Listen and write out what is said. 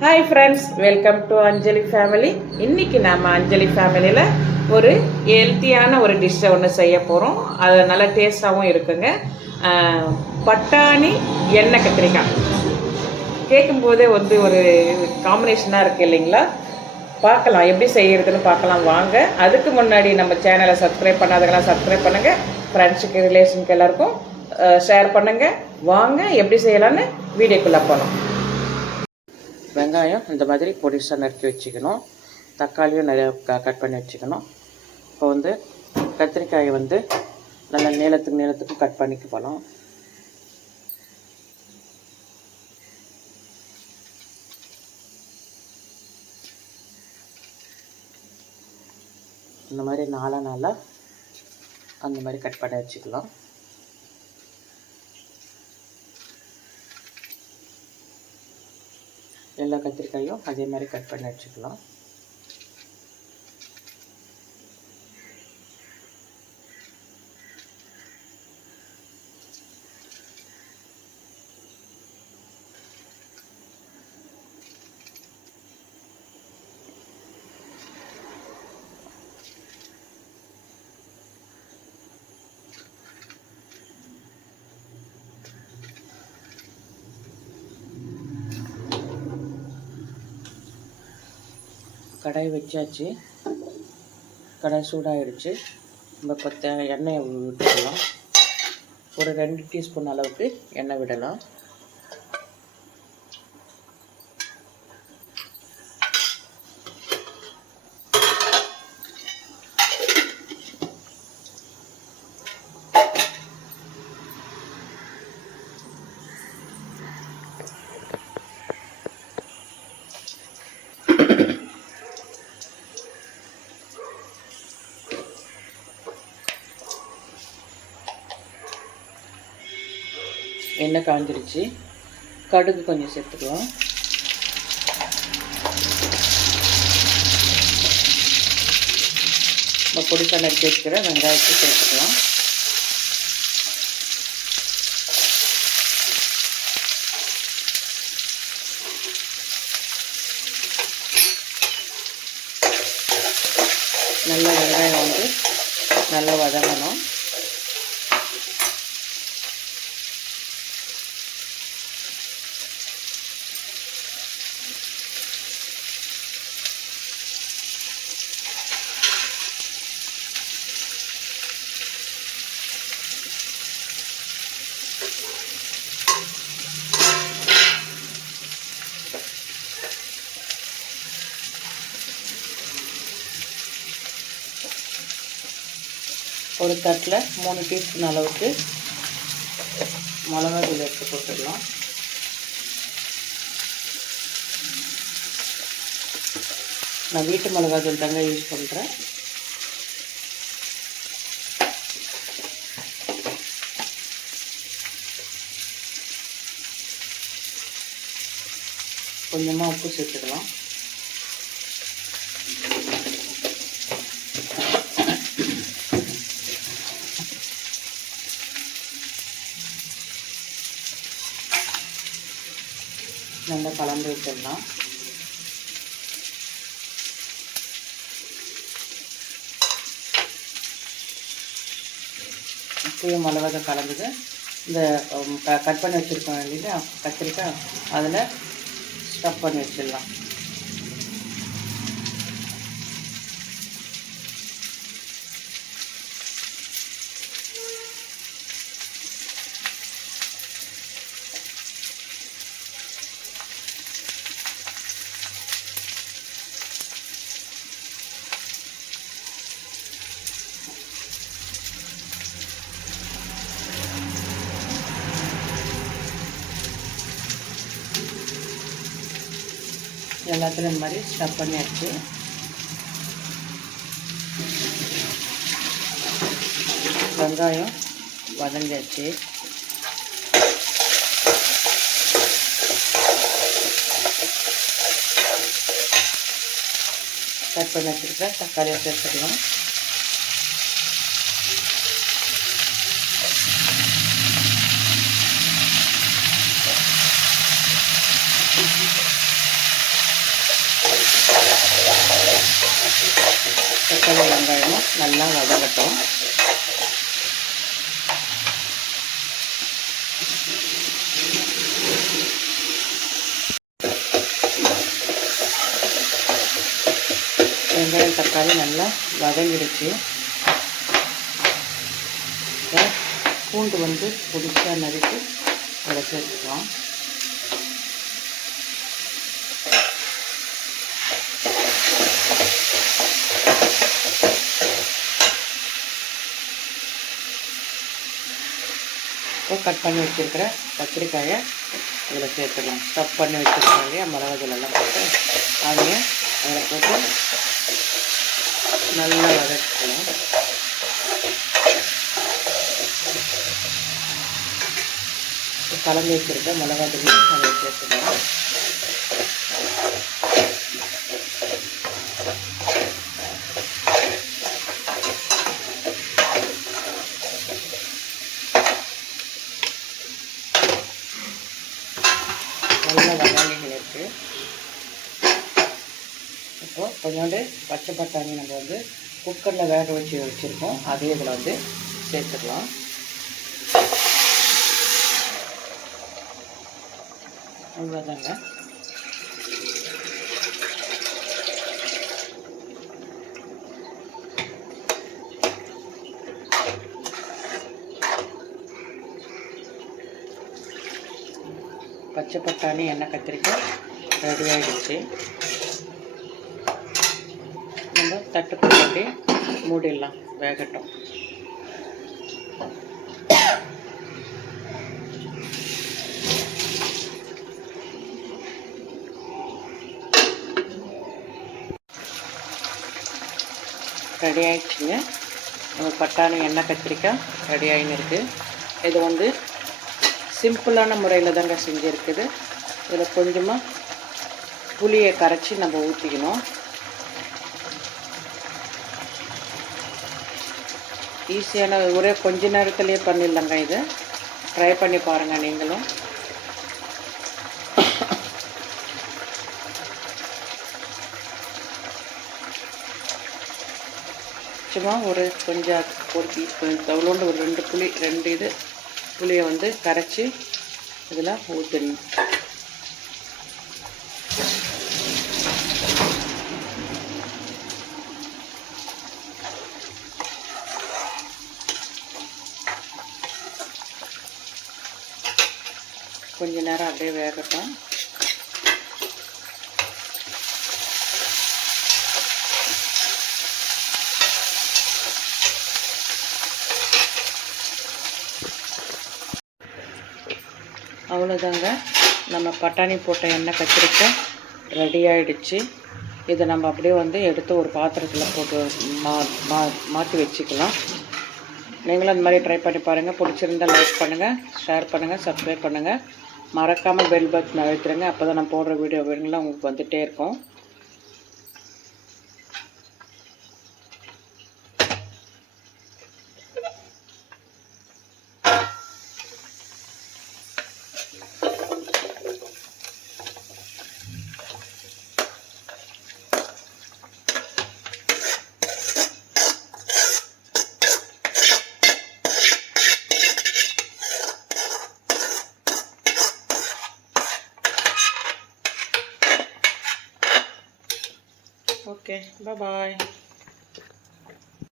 Hi friends welcome to Anjali family இன்றைக்கி நாம் அஞ்சலி ஃபேமிலியில் ஒரு ஹெல்த்தியான ஒரு டிஷ்ஷை ஒன்று செய்ய போகிறோம் அது நல்லா டேஸ்ட்டாகவும் இருக்குங்க. பட்டாணி எண்ணெய் கத்திரிக்காய். கேட்கும்போதே வந்து ஒரு காம்பினேஷனாக இருக்குது இல்லைங்களா? பார்க்கலாம் எப்படி செய்கிறதுன்னு பார்க்கலாம். வாங்க அதுக்கு முன்னாடி நம்ம சேனலை சப்ஸ்கிரைப் பண்ணாதவங்களாம் சப்ஸ்கிரைப் பண்ணுங்கள் ஃப்ரெண்ட்ஸுக்கு ரிலேஷனுக்கு எல்லாருக்கும் ஷேர் பண்ணுங்கள் வாங்க எப்படி செய்யலான்னு வீடியோக்குள்ளே போனோம் வெங்காயம் இந்த மாதிரி பொடிசாக நறுக்கி வச்சுக்கணும். தக்காளியும் நிறையா க கட் பண்ணி வச்சுக்கணும். இப்போ வந்து கத்திரிக்காயை வந்து நல்லா நீளத்துக்கு நீளத்துக்கு கட் பண்ணிக்க போகலாம். இந்த மாதிரி நாலாக நாளாக அந்த மாதிரி கட் பண்ணி வச்சுக்கலாம். எல்லா கத்திரிக்காயும் அதே மாதிரி கட் பண்ணி வச்சுக்கலாம். கடாய் வச்சாச்சு. கடாய் சூடாகிடுச்சு நம்ம பத்த எண்ணெயை விட்டுக்கலாம் ஒரு ரெண்டு டீஸ்பூன் அளவுக்கு எண்ணெய் விடலாம். எண்ணெய் காஞ்சிருச்சு. கடுகு கொஞ்சம் சேர்த்துக்கலாம். நம்ம பொடிசா நறுக்கி வெங்காயத்தை சேர்த்துக்கலாம். நல்லா வெங்காயம் வந்து நல்லா வதங்கணும். ஒரு தட்டில் மூணு டீஸ்பூன் அளவுக்கு மிளகா தூள் எடுத்து போட்டுடலாம். நான் வீட்டு மிளகா தூள் தாங்க யூஸ் பண்ணுறேன் கொஞ்சமாக உப்பு சேர்த்துக்கலாம் நல்லா கலந்து விட்டுடலாம். உப்பையும் மிளகாத கலந்துட்டு இந்த க- கட் பண்ணி வச்சுருக்கோம் இல்லையா கத்திரிக்காய் அதில் ஸ்டஃப் பண்ணி வச்சிடலாம். எல்லாத்துலையும் இந்த மாதிரி ஸ்டப் பண்ணியாச்சு. வெங்காயம் வதங்கியாச்சு. கட் பண்ணி வச்சுருக்க தக்காளியை சேர்த்துக்கலாம். தக்காளி வெங்காயமும் நல்லா வதங்கட்டும். வெங்காயம் தக்காளி நல்லா வதங்கிடுச்சு. பூண்டு வந்து பொடிச்சா நறுக்கி அதை சேர்த்துக்கலாம் கட் பண்ணி வச்சுருக்கிற கத்திரிக்காயை இதில் சேர்த்துக்கலாம். ஸ்டப் பண்ணி வச்சுருக்கோம் இல்லையா? மிளகுலாம் எல்லாம் போட்டு அதையும் அதில் போட்டு நல்லா வதக்கலாம் கலந்து வச்சுருக்க மிளகாத்தூள் அதில் சேர்த்துக்கலாம் நல்ல வதங்கிகள் இருக்குது இப்போது கொஞ்சோண்டு பச்சை பட்டாணி நம்ம வந்து குக்கரில் வேக வச்சு வச்சுருக்கோம். அதே இதில் வந்து சேர்த்துக்கலாம். அவ்வளோதாங்க பச்சை பட்டாணி எண்ணெய் கத்திரிக்காய் ரெடி ஆகிடுச்சு தட்டு போட்டு மூடிடலாம் வேகட்டும். ரெடி ஆயிடுச்சுங்க. நம்ம பட்டாணி எண்ணெய் கத்திரிக்காய் ரெடி ஆகின்னு இருக்குது இது வந்து சிம்பிளான முறையில் தாங்க செஞ்சுருக்குது. இதில் கொஞ்சமாக புளியை கரைச்சி நம்ம ஊற்றிக்கணும் ஈஸியான ஒரே கொஞ்ச நேரத்துலேயே பண்ணிடலாங்க இது. ட்ரை பண்ணி பாருங்கள் நீங்களும். சும்மா ஒரு கொஞ்சம் ஒரு தவளோண்டு ஒரு ரெண்டு புளி ரெண்டு இது புளியை வந்து கரைச்சி இதில் ஊற்றணும் கொஞ்ச நேரம் அப்படியே வேகட்டும். அவ்வளோதாங்க நம்ம பட்டாணி போட்ட எண்ணெய் கத்திரிக்காய் ரெடி ஆகிடுச்சு இதை நம்ம அப்படியே வந்து எடுத்து ஒரு பாத்திரத்தில் போட்டு மா மா மாற்றி வச்சுக்கலாம். நீங்களும் அந்த மாதிரி ட்ரை பண்ணி பாருங்கள் பிடிச்சிருந்தா லைக் பண்ணுங்கள் ஷேர் பண்ணுங்கள் சப்ஸ்கிரைப் பண்ணுங்கள் மறக்காமல் பெல் பட்டன் அழுத்துருங்க. அப்போ தான் நான் போடுற வீடியோ வேணுங்களா உங்களுக்கு வந்துகிட்டே இருக்கும். Okay, bye-bye.